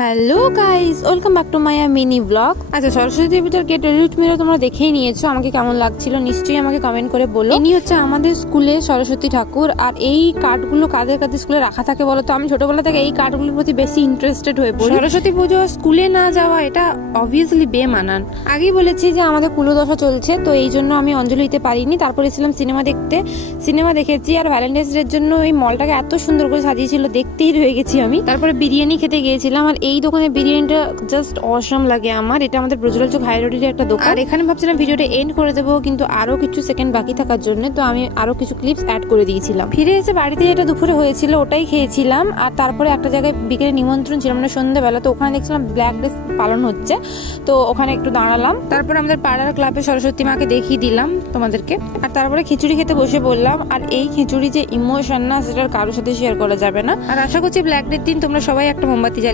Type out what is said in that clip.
Hello guys, welcome back to my mini blog. আচ্ছা, সরস্বতী পূজার get ready mirror তোমরা দেখেই নিয়েছো। আমাকে কেমন লাগছিল নিশ্চয়ই আমাকে কমেন্ট করে বলো। ইনি হচ্ছে আমাদের স্কুলে সরস্বতী ঠাকুর। আর এই কার্ডগুলো কাদের কাদের স্কুলে রাখা থাকে বলো তো? আমি ছোটবেলা থেকে এই কার্ডগুলোর প্রতি বেশি ইন্টারেস্টেড হয়ে পড়ি। সরস্বতী পুজো স্কুলে না যাওয়া এটা অবভিয়াসলি বেমানান। আগেই বলেছি যে আমাদের কুলদশা চলছে, তো এই জন্য আমি অঞ্জলি দিতে পারিনি। তারপরে ছিলাম সিনেমা দেখতে, সিনেমা দেখেছি। আর ভ্যালেন্টাইন্স ডের জন্য এই মলটাকে এত সুন্দর করে সাজিয়েছিল, দেখতেই রয়ে গেছি আমি। তারপরে বিরিয়ানি খেতে গিয়েছিলাম, আর এই দোকানের বিরিয়ানিটা জাস্ট অসাম লাগে আমার। এটা আমাদের ব্রজলাল চোখ হাই রোডের একটা দোকান। আর এখানে ভাবছিলাম ভিডিওটা এন্ড করে দেবো, কিন্তু আরো কিছু সেকেন্ড বাকি থাকার জন্য তো আমি আরো কিছু ক্লিপস অ্যাড করে দিয়েছিলাম। ফিরে এসে বাড়িতে যেটা দুপুরে হয়েছিল ওটাই খেয়েছিলাম। আর তারপরে একটা জায়গায় বিকেলে নিমন্ত্রণ ছিল, মানে সন্ধ্যাবেলা, তো ওখানে দেখছিলাম ব্ল্যাক ডে পালন হচ্ছে, তো ওখানে একটু দাঁড়ালাম। তারপরে আমাদের পাড়ার ক্লাবে সরস্বতী মাকে দেখিয়ে দিলাম তোমাদেরকে। আর তারপরে খিচুড়ি খেতে বসে বললাম। আর এই খিচুড়ি যে ইমোশন না, সেটার কারোর সাথে শেয়ার করা যাবে না। আর আশা করছি ব্ল্যাক ডের দিন তোমরা সবাই একটা মোমবাতি জ্বালিয়ে